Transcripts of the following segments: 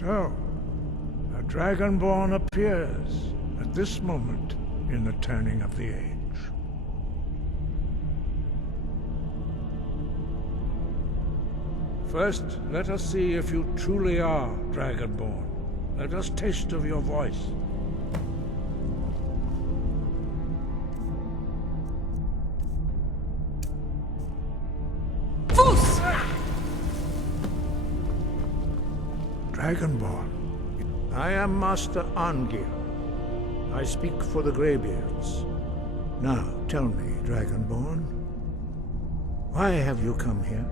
So, a Dragonborn appears at this moment in the turning of the age. First, let us see if you truly are Dragonborn. Let us taste of your voice. Dragonborn. I am Master Angir. I speak for the Greybeards. Now, tell me, Dragonborn, why have you come here?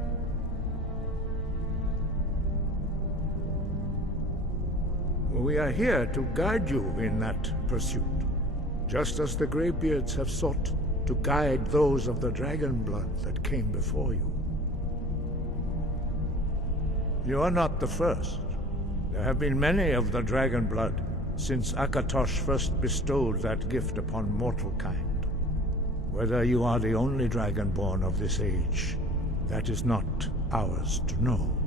We are here to guide you in that pursuit, just as the Greybeards have sought to guide those of the dragon blood that came before you. You are not the first. There have been many of the dragon blood since Akatosh first bestowed that gift upon mortal kind. Whether you are the only Dragonborn of this age, that is not ours to know.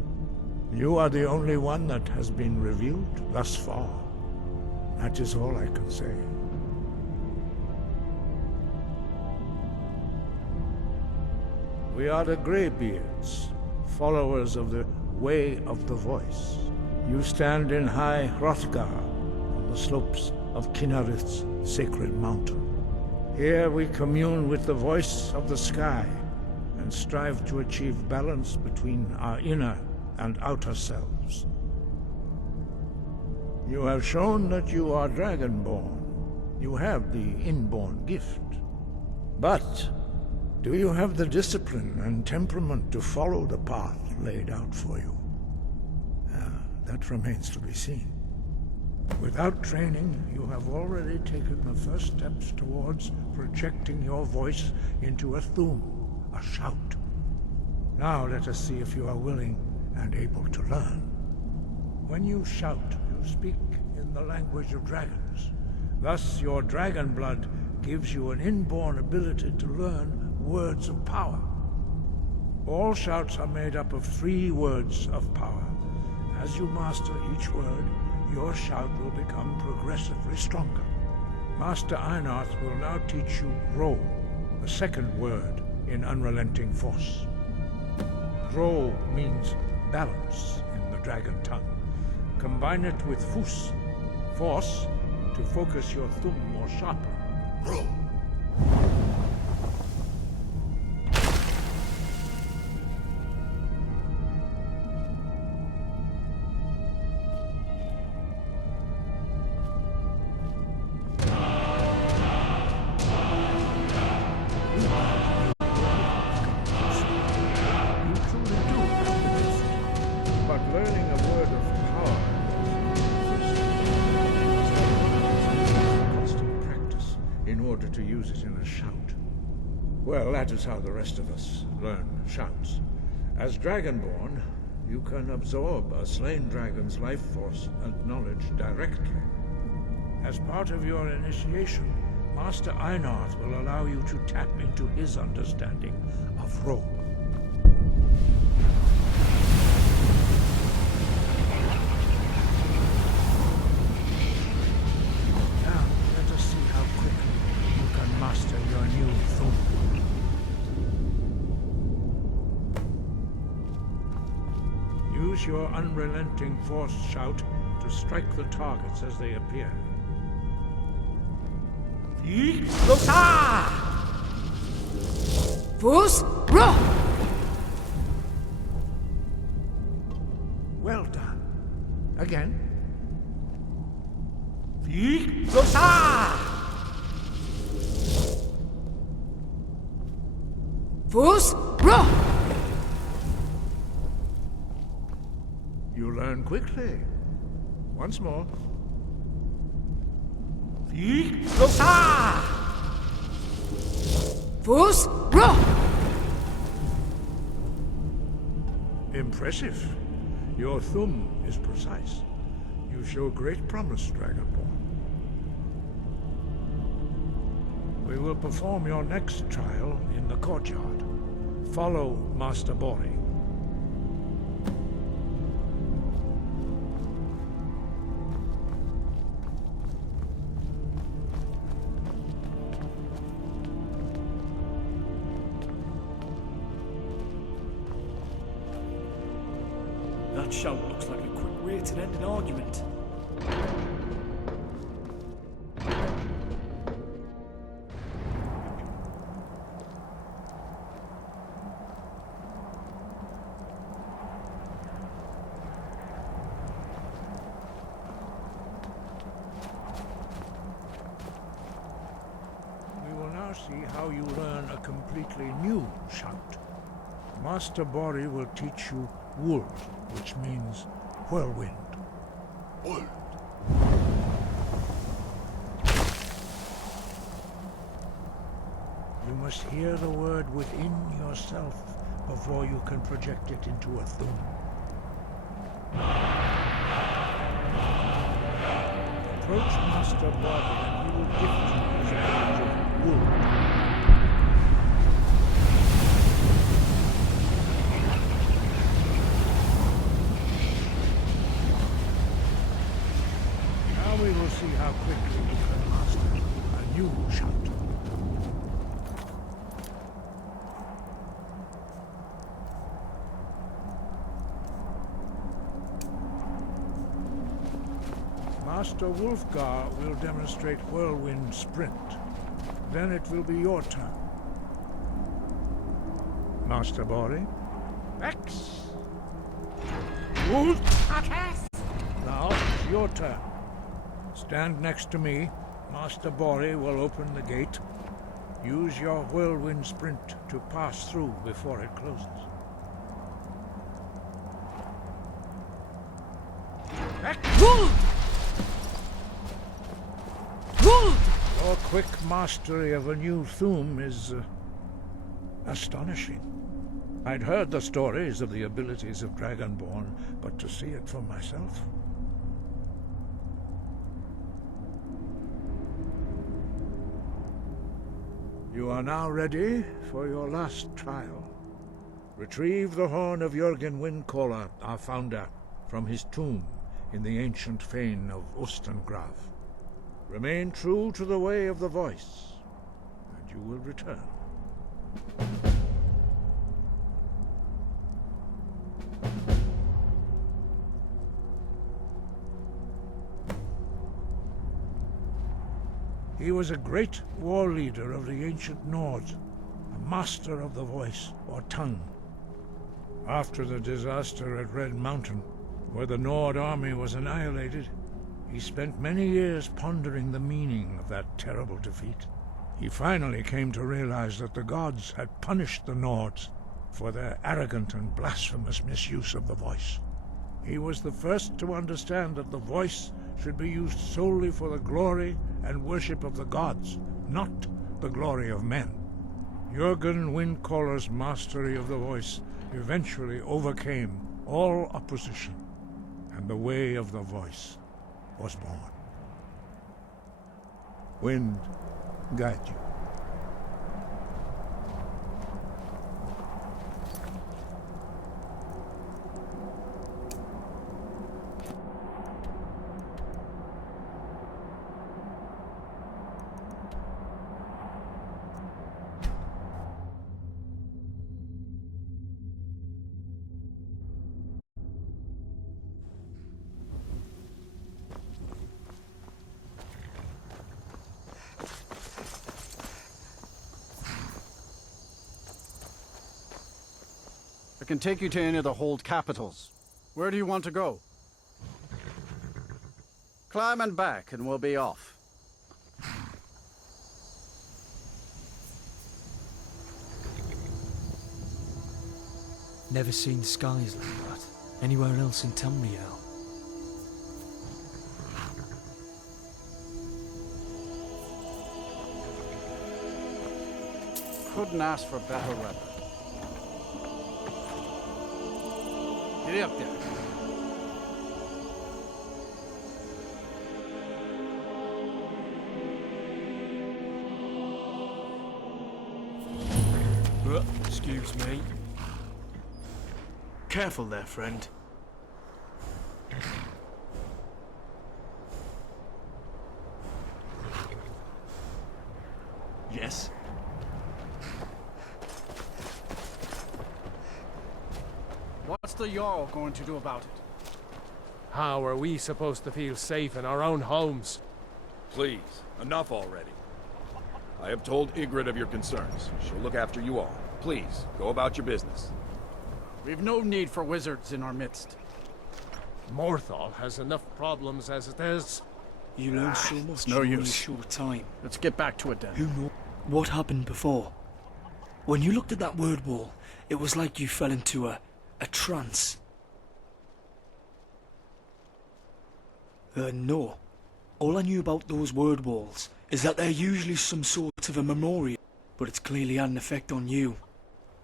You are the only one that has been revealed thus far. That is all I can say. We are the Greybeards, followers of the Way of the Voice. You stand in high Hrothgar, on the slopes of Kinnarith's sacred mountain. Here we commune with the voice of the sky, and strive to achieve balance between our inner and outer selves. You have shown that you are Dragonborn. You have the inborn gift. But do you have the discipline and temperament to follow the path laid out for you? That remains to be seen. Without training, you have already taken the first steps towards projecting your voice into a thum, a shout. Now let us see if you are willing and able to learn. When you shout, you speak in the language of dragons. Thus, your dragon blood gives you an inborn ability to learn words of power. All shouts are made up of 3 words of power. As you master each word, your shout will become progressively stronger. Master Einarth will now teach you Ro, the second word in Unrelenting Force. Ro means balance in the dragon tongue. Combine it with Fus, force, to focus your thumb more sharply. Ro. To use it in a shout. Well, that is how the rest of us learn shouts. As Dragonborn, you can absorb a slain dragon's life force and knowledge directly. As part of your initiation, Master Einarth will allow you to tap into his understanding of Ro. Master your new thum. Use your unrelenting force shout to strike the targets as they appear. Well done. Again. You learn quickly. Once more. Impressive. Your thumb is precise. You show great promise, Dragonborn. We will perform your next trial in the courtyard. Follow Master Bori. That shout looks like a quick way to end an argument. See how you learn a completely new shout. Master Bori will teach you Wold, which means whirlwind. Wold. You must hear the word within yourself before you can project it into a thum. Approach Master Bori and he will gift you his knowledge of Wold. Now we will see how quickly you can master a new shout. Master Wolfgar will demonstrate Whirlwind Sprint. Then it will be your turn. Master Bori? X! Wolf! Now it's your turn. Stand next to me. Master Bori will open the gate. Use your Whirlwind Sprint to pass through before it closes. Your quick mastery of a new thum is astonishing. I'd heard the stories of the abilities of Dragonborn, but to see it for myself... You are now ready for your last trial. Retrieve the horn of Jürgen Windcaller, our founder, from his tomb in the ancient fane of Ostengraf. Remain true to the way of the voice, and you will return. He was a great war leader of the ancient Nords, a master of the voice, or tongue. After the disaster at Red Mountain, where the Nord army was annihilated, he spent many years pondering the meaning of that terrible defeat. He finally came to realize that the gods had punished the Nords for their arrogant and blasphemous misuse of the voice. He was the first to understand that the voice should be used solely for the glory and worship of the gods, not the glory of men. Jürgen Windcaller's mastery of the voice eventually overcame all opposition, and the way of the voice was born. Wind, guide you. I can take you to any of the hold capitals. Where do you want to go? Climb and back, and we'll be off. Never seen skies like that anywhere else in Tamriel. Couldn't ask for better weather. Get up there. Excuse me. Careful there, friend. Yes? What's the Jarl going to do about it? How are we supposed to feel safe in our own homes? Please, enough already. I have told Ygritte of your concerns. She'll look after you all. Please, go about your business. We've no need for wizards in our midst. Morthal has enough problems as it is. You learn so much no in only a use. short time. Let's get back to it then. Who knows what happened before? When you looked at that word wall, it was like you fell into a trance. No. All I knew about those word walls is that they're usually some sort of a memorial, but it's clearly had an effect on you.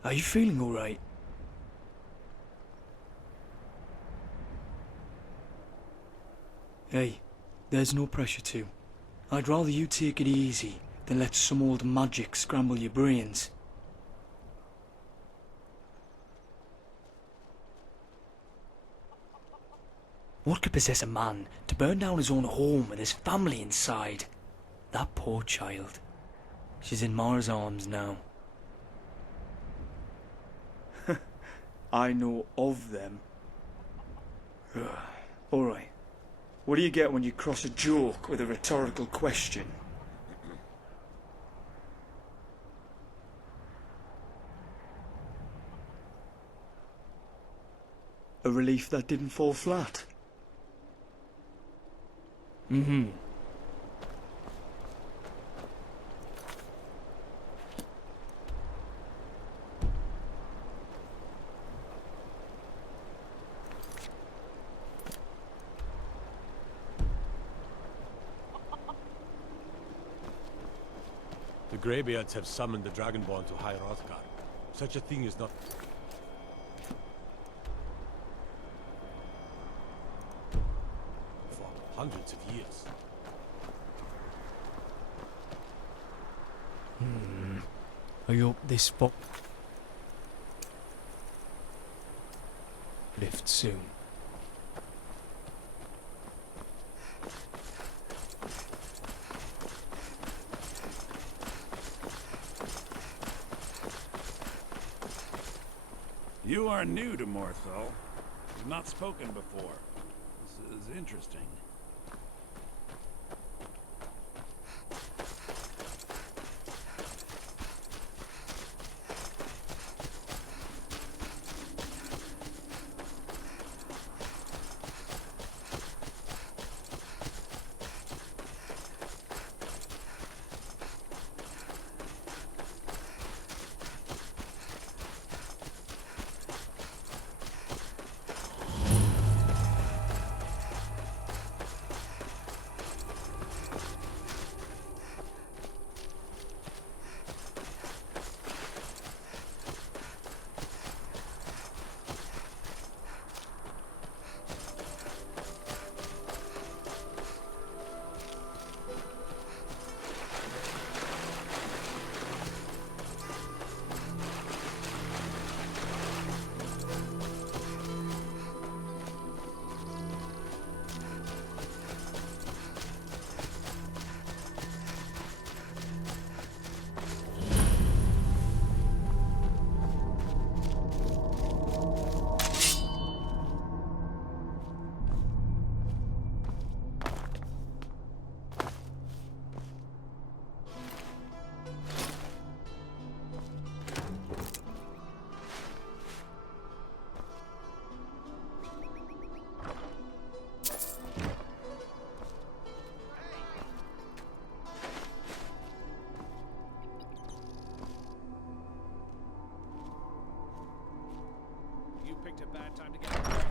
Are you feeling alright? Hey, there's no pressure to. I'd rather you take it easy than let some old magic scramble your brains. What could possess a man to burn down his own home with his family inside? That poor child. She's in Mara's arms now. I know of them. Alright. What do you get when you cross a joke with a rhetorical question? A relief that didn't fall flat? Mm-hmm. The Greybeards have summoned the Dragonborn to High Hrothgar. Such a thing is not... for hundreds of years. I hope this lift soon. You are new to Morthal. We've not spoken before. This is interesting. Picked a bad time to get...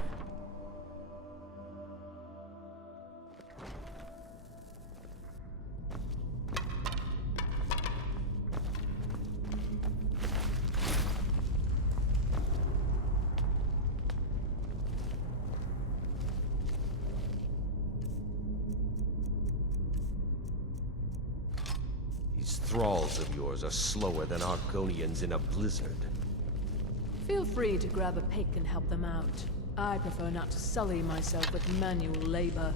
These thralls of yours are slower than Argonians in a blizzard. Feel free to grab a pick and help them out. I prefer not to sully myself with manual labor.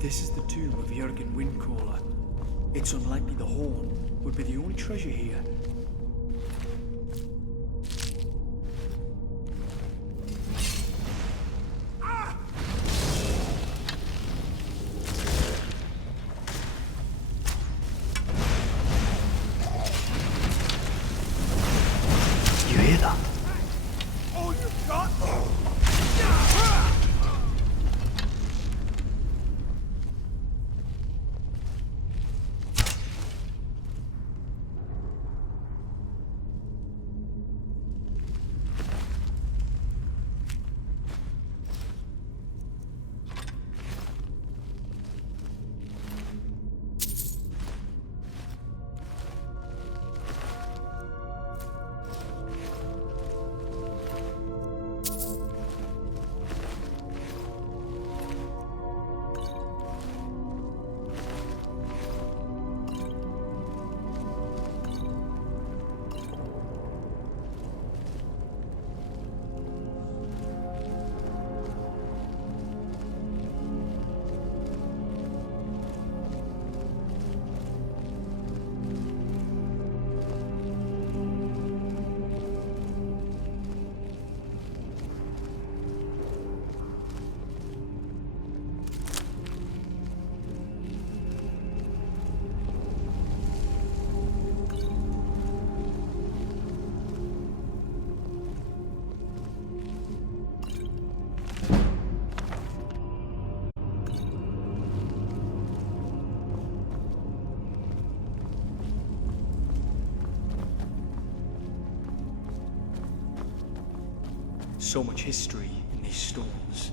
If this is the tomb of Jurgen Windcaller, it's unlikely the horn would be the only treasure here. You hear that? Oh, you got... So much history in these stones.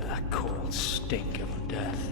That cold stink of death.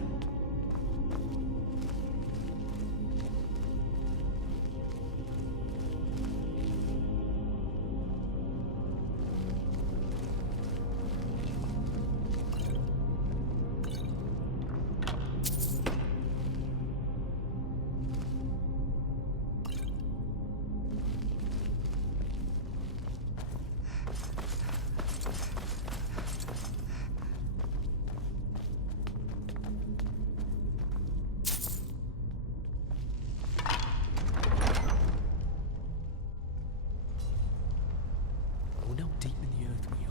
Wonder how deep in the earth we are.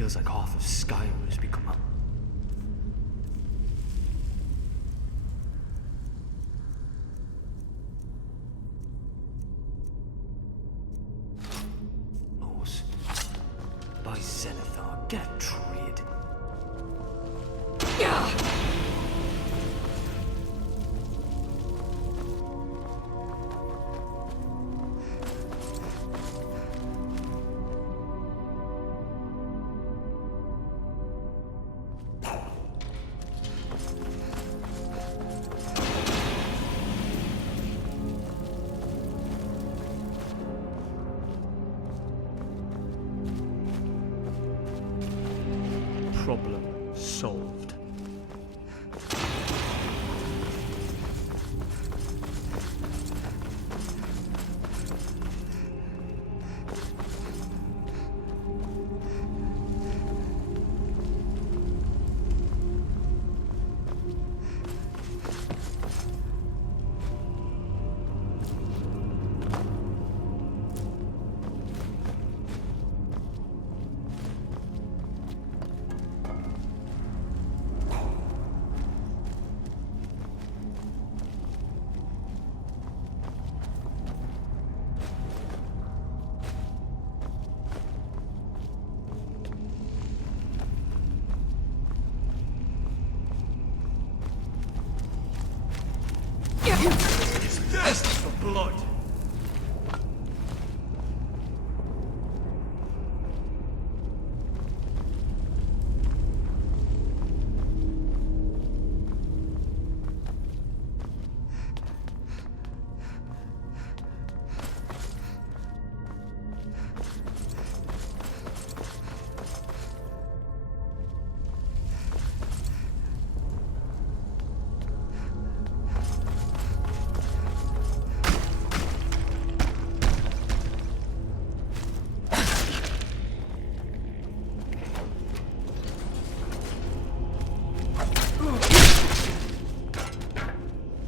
Feels like half of Skyrim has become a... Laws. By Zenithar, get a trade. Problem solved. Thirsty for blood.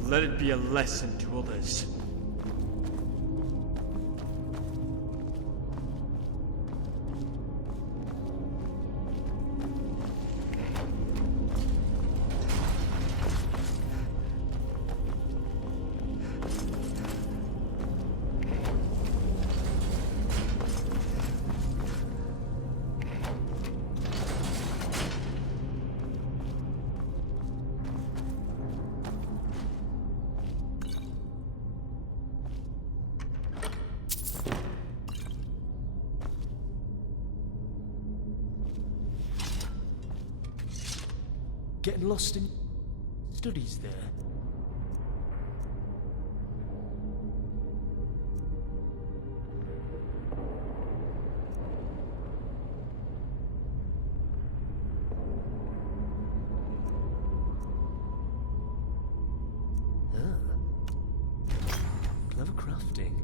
Let it be a lesson to others. Getting lost in studies there. Clever crafting.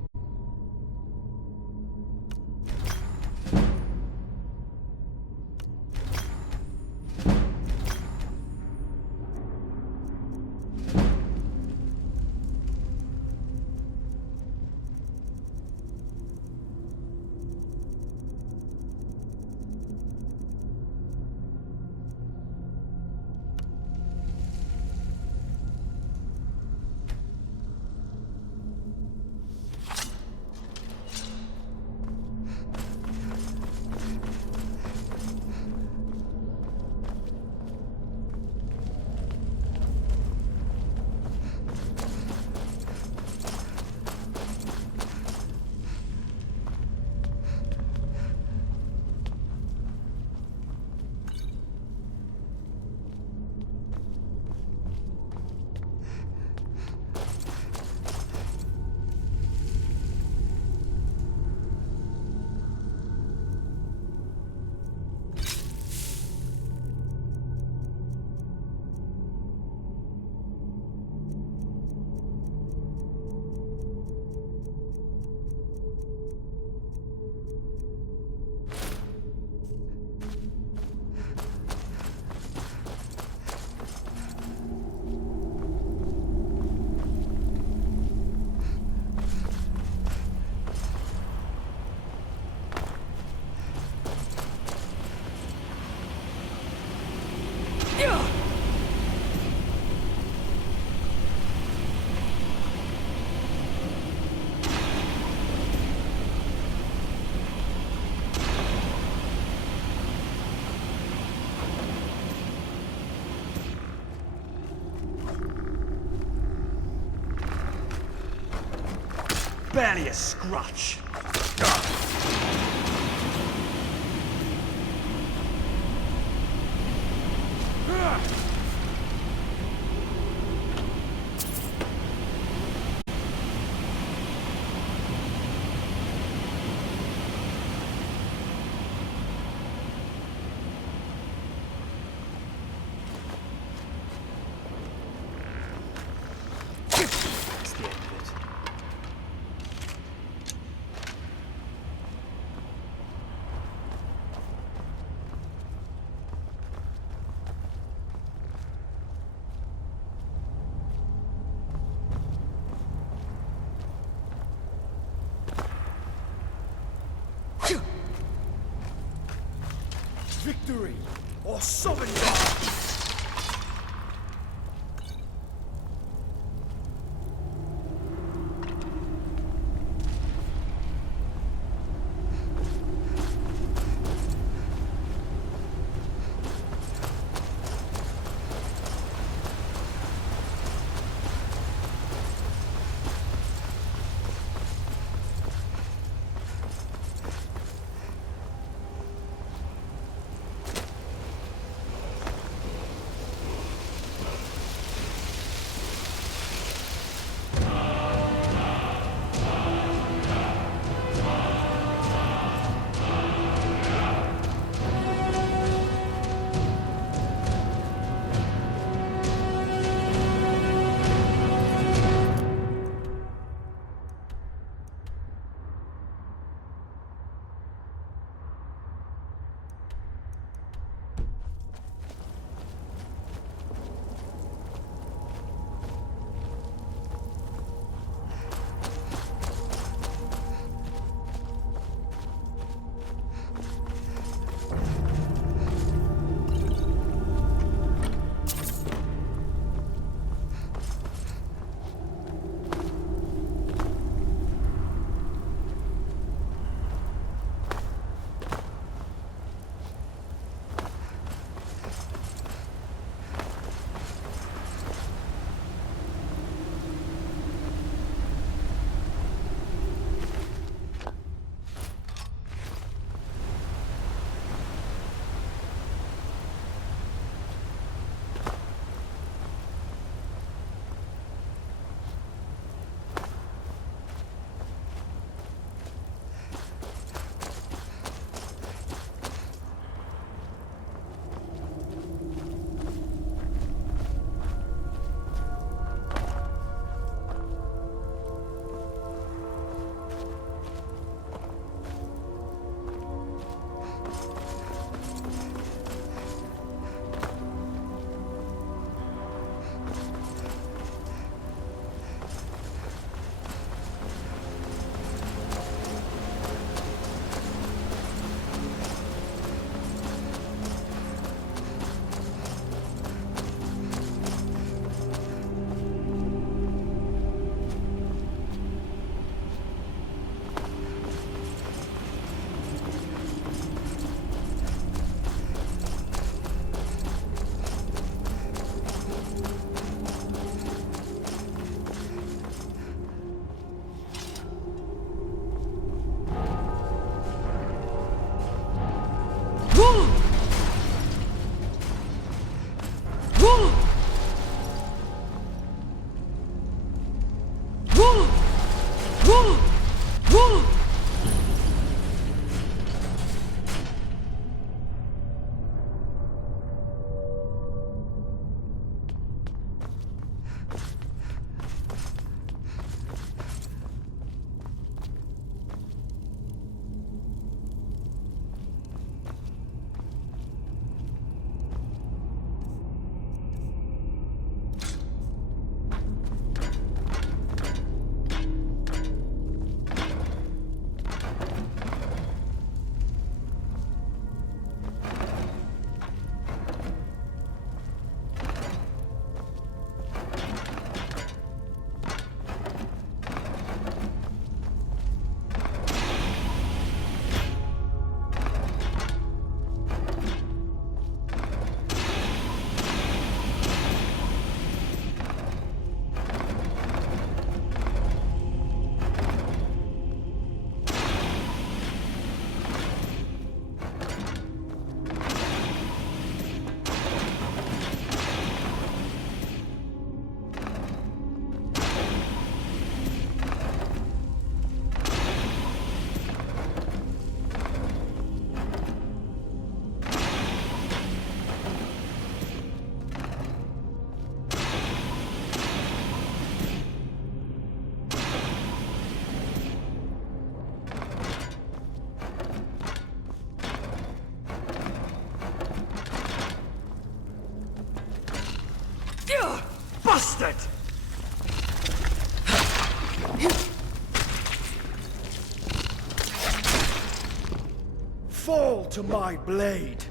barely a scratch. That's the end of it. Victory or Sovngarde! bastard! Fall to my blade!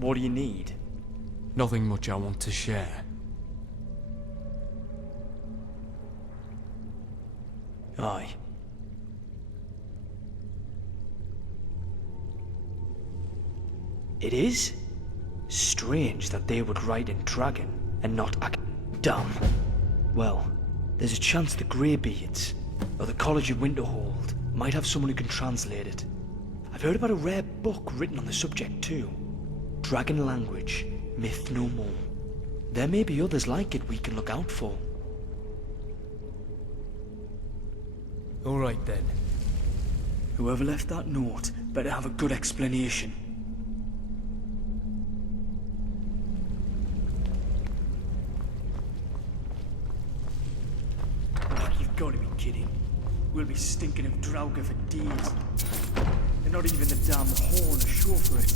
What do you need? Nothing much I want to share. Aye. It is strange that they would write in Dragon and not dumb. Well, there's a chance the Greybeards or the College of Winterhold might have someone who can translate it. I've heard about a rare book written on the subject too. Dragon language, myth no more. There may be others like it we can look out for. Alright then. Whoever left that note better have a good explanation. You've got to be kidding. We'll be stinking of Draugr for days. And not even the damn horn to show for it.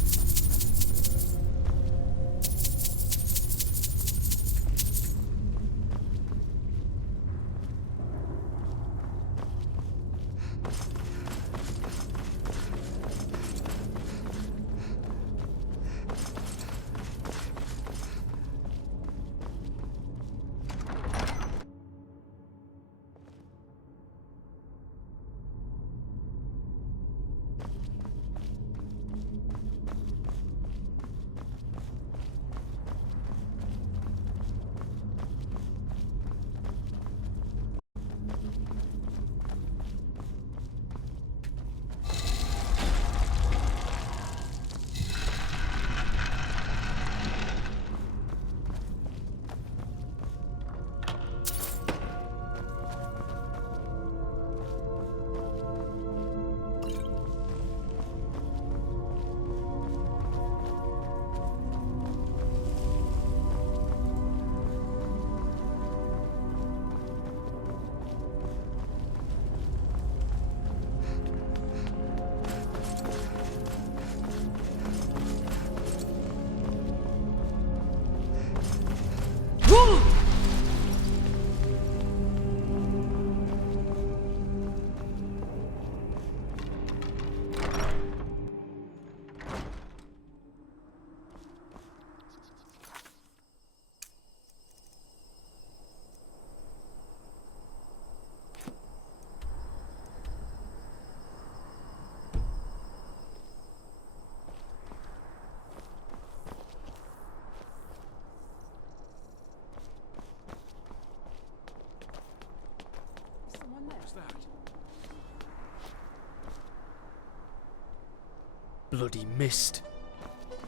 Bloody mist.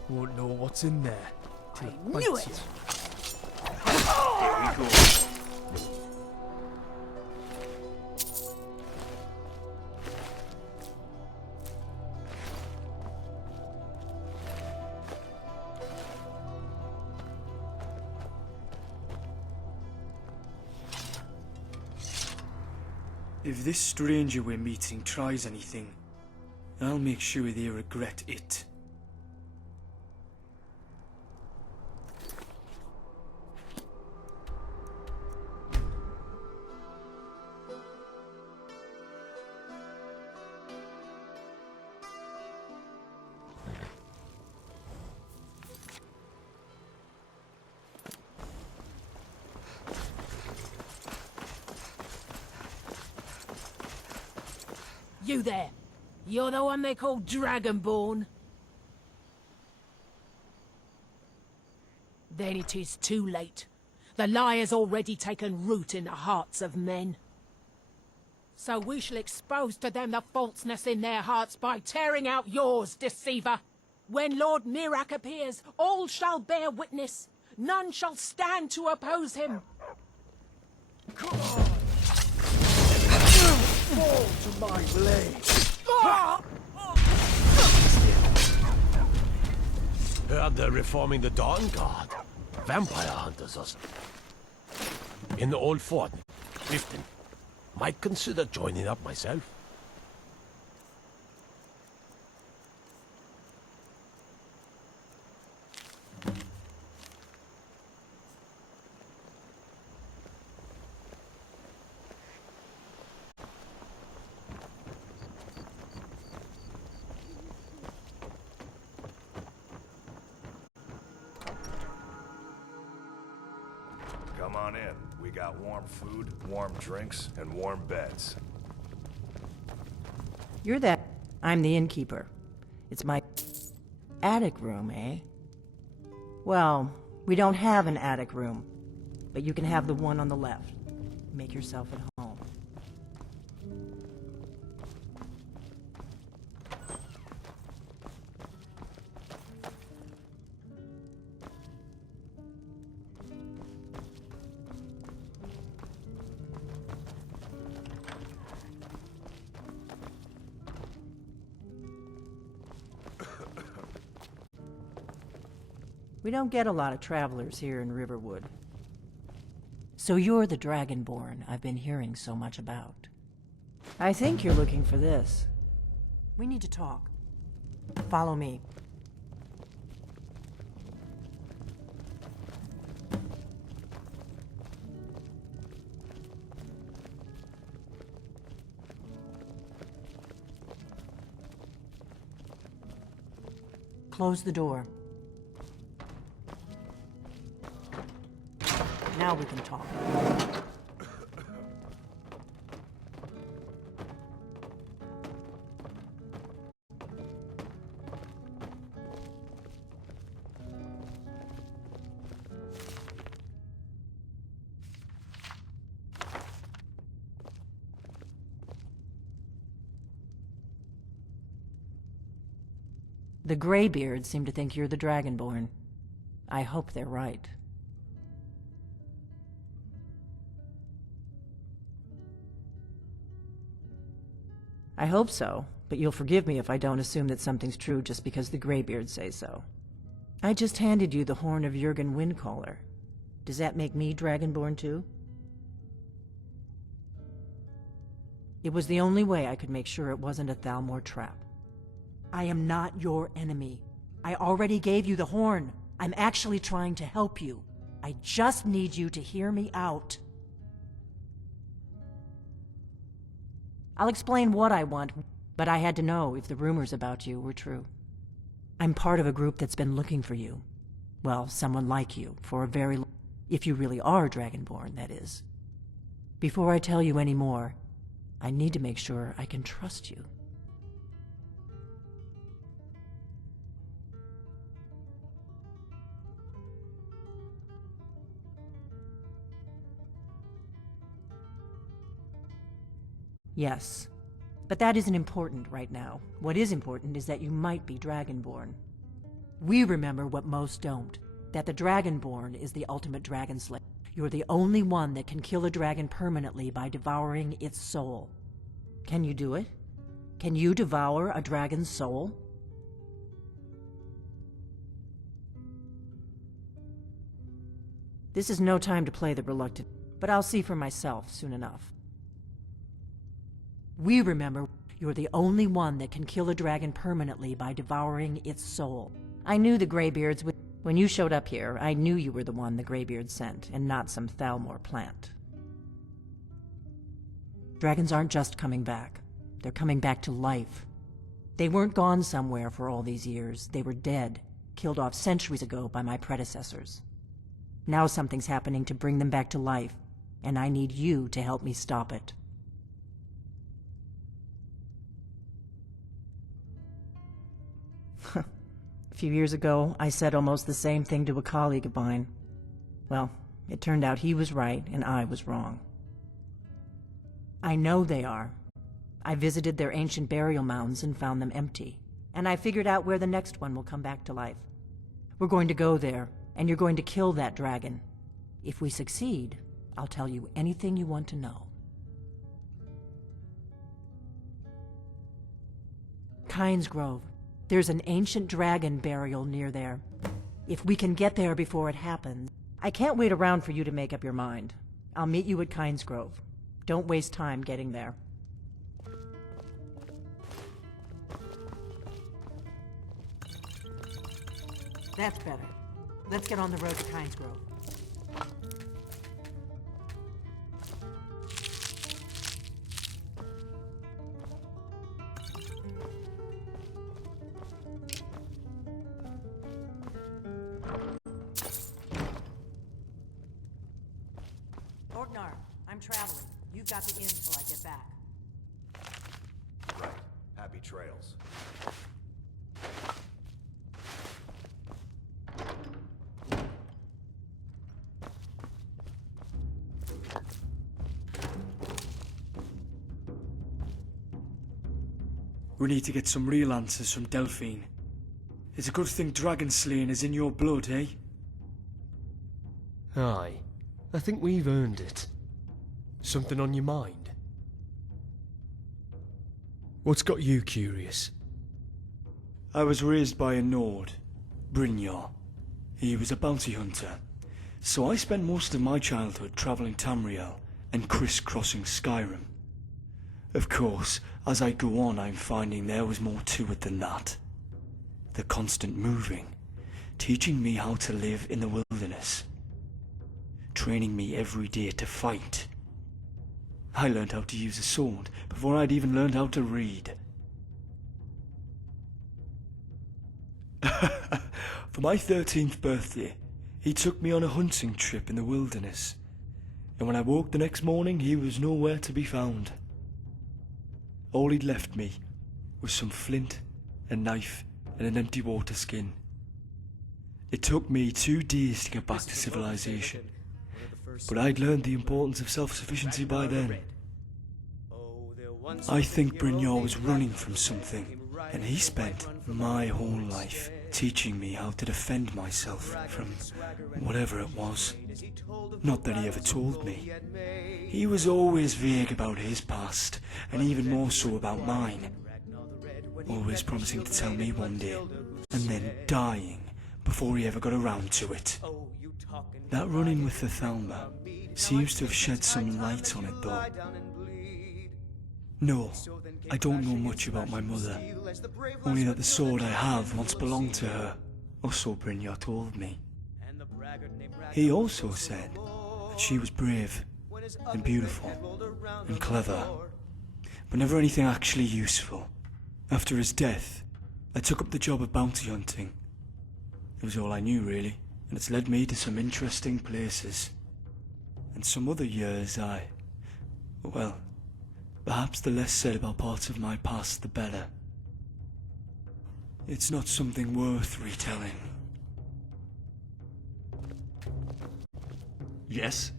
Won't know what's in there. Till I knew bites it! Here we go. If this stranger we're meeting tries anything, I'll make sure they regret it. You there. You're the one they call Dragonborn? Then it is too late. The lie has already taken root in the hearts of men. So we shall expose to them the falseness in their hearts by tearing out yours, deceiver. When Lord Mirak appears, all shall bear witness. None shall stand to oppose him. Fall to my blade. Heard they're reforming the Dawn Guard. Vampire hunters or something. In the old fort, Clifton. Might consider joining up myself. Come on in. We got warm food, warm drinks, and warm beds. You're that. I'm the innkeeper. It's my attic room, eh? Well, we don't have an attic room, but you can have the one on the left. Make yourself at home. We don't get a lot of travelers here in Riverwood. So you're the Dragonborn I've been hearing so much about. I think you're looking for this. We need to talk. Follow me. Close the door. Now we can talk. The Greybeards seem to think you're the Dragonborn. I hope they're right. I hope so, but you'll forgive me if I don't assume that something's true just because the Greybeards say so. I just handed you the horn of Jurgen Windcaller. Does that make me Dragonborn too? It was the only way I could make sure it wasn't a Thalmor trap. I am not your enemy. I already gave you the horn. I'm actually trying to help you. I just need you to hear me out. I'll explain what I want, but I had to know if the rumors about you were true. I'm part of a group that's been looking for you. Well, someone like you, for a very long... If you really are Dragonborn, that is. Before I tell you any more, I need to make sure I can trust you. Yes, but that isn't important right now. What is important is that you might be Dragonborn. We remember what most don't, that the Dragonborn is the ultimate dragon slayer. You're the only one that can kill a dragon permanently by devouring its soul. Can you do it? Can you devour a dragon's soul? This is no time to play the reluctant, but I'll see for myself soon enough. We remember you're the only one that can kill a dragon permanently by devouring its soul. I knew the Greybeards would... When you showed up here, I knew you were the one the Greybeards sent, and not some Thalmor plant. Dragons aren't just coming back. They're coming back to life. They weren't gone somewhere for all these years. They were dead, killed off centuries ago by my predecessors. Now something's happening to bring them back to life, and I need you to help me stop it. A few years ago, I said almost the same thing to a colleague of mine. Well, it turned out he was right and I was wrong. I know they are. I visited their ancient burial mounds and found them empty. And I figured out where the next one will come back to life. We're going to go there, and you're going to kill that dragon. If we succeed, I'll tell you anything you want to know. Kynes Grove. There's an ancient dragon burial near there. If we can get there before it happens... I can't wait around for you to make up your mind. I'll meet you at Kynes Grove. Don't waste time getting there. That's better. Let's get on the road to Kynes Grove. Orgnar, I'm traveling. You've got the inn till I get back. Right. Happy trails. We need to get some real answers from Delphine. It's a good thing dragon slaying is in your blood, eh? Aye. I think we've earned it. Something on your mind? What's got you curious? I was raised by a Nord, Brynjar. He was a bounty hunter. So I spent most of my childhood travelling Tamriel and crisscrossing Skyrim. Of course, as I go on, I'm finding there was more to it than that. The constant moving, teaching me how to live in the wilderness. Training me every day to fight. I learned how to use a sword before I'd even learned how to read. For my 13th birthday, he took me on a hunting trip in the wilderness. And when I woke the next morning, he was nowhere to be found. All he'd left me was some flint, a knife, and an empty water skin. It took me 2 days to get back to civilization, but I'd learned the importance of self-sufficiency by then. I think Brynjar was running from something, and he spent my whole life teaching me how to defend myself from whatever it was. Not that he ever told me. He was always vague about his past, and even more so about mine. Always promising to tell me one day, and then dying before he ever got around to it. That run-in with the Thalma seems to have shed some light on it, though. No, I don't know much about my mother. Only that the sword I have once belonged to her, or so Brynjar told me. He also said that she was brave, and beautiful, and clever, but never anything actually useful. After his death, I took up the job of bounty hunting. It was all I knew, really, and it's led me to some interesting places. And some other years well, perhaps the less said about parts of my past, the better. It's not something worth retelling. Yes?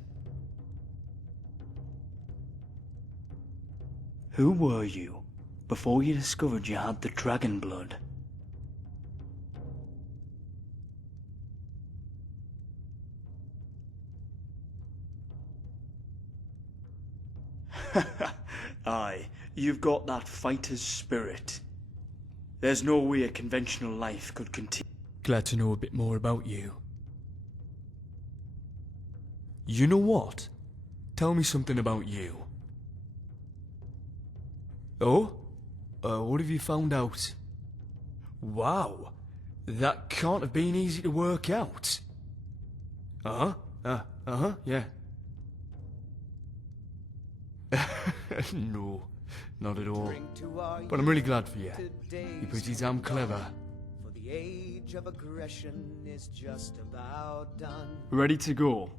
Who were you before you discovered you had the dragon blood? Aye, you've got that fighter's spirit. There's no way a conventional life could continue. Glad to know a bit more about you. You know what? Tell me something about you. Oh? What have you found out? Wow, that can't have been easy to work out. Yeah. No, not at all. But I'm really glad for you. You're pretty damn clever. For the age of aggression is just about done. Ready to go.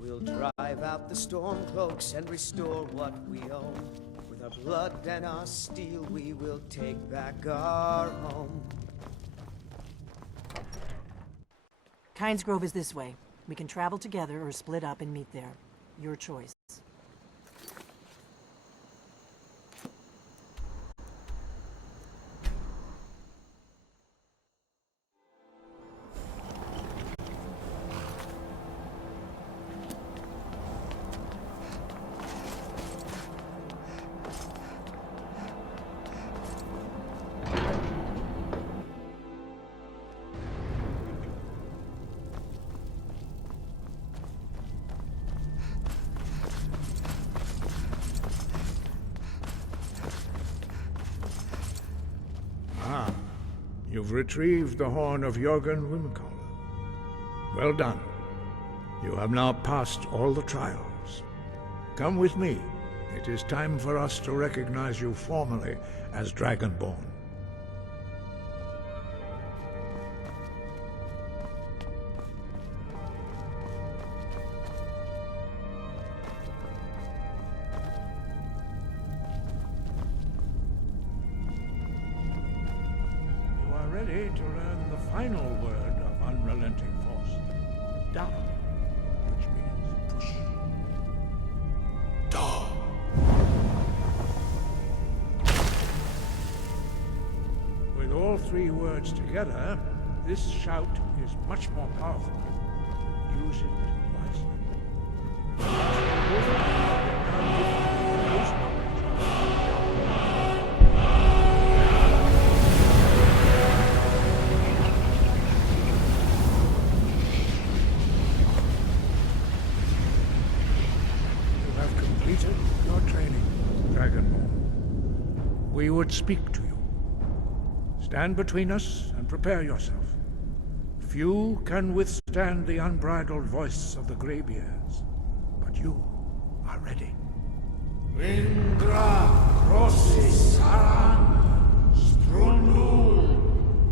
We'll drive out the storm cloaks and restore what we own. With our blood and our steel, we will take back our home. Kynes Grove is this way. We can travel together or split up and meet there. Your choice. You've retrieved the horn of Jorgen Wimkoller. Well done. You have now passed all the trials. Come with me. It is time for us to recognize you formally as Dragonborn. Ready to learn the final word of unrelenting force. Down, which means push. Down. With all three words together, this shout is much more powerful. Use it wisely. Your training, Dragonborn. We would speak to you. Stand between us and prepare yourself. Few can withstand the unbridled voice of the Greybeards, but you are ready. Windra Rossi Saran Strundul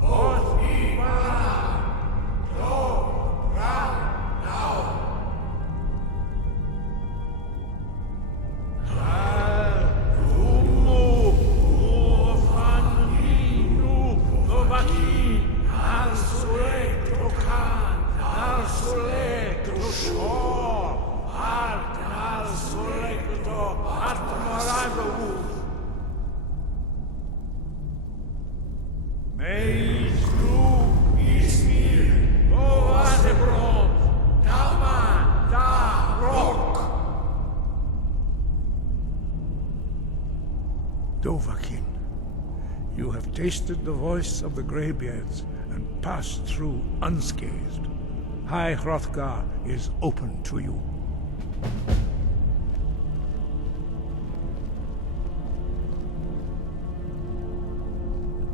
Othibara Do Ra Now. Dovahkiin, you have tasted the voice of the Greybeards and passed through unscathed. High Hrothgar is open to you.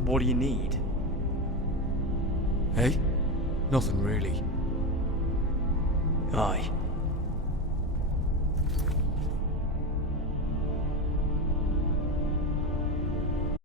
What do you need? Hey? Nothing really. Aye.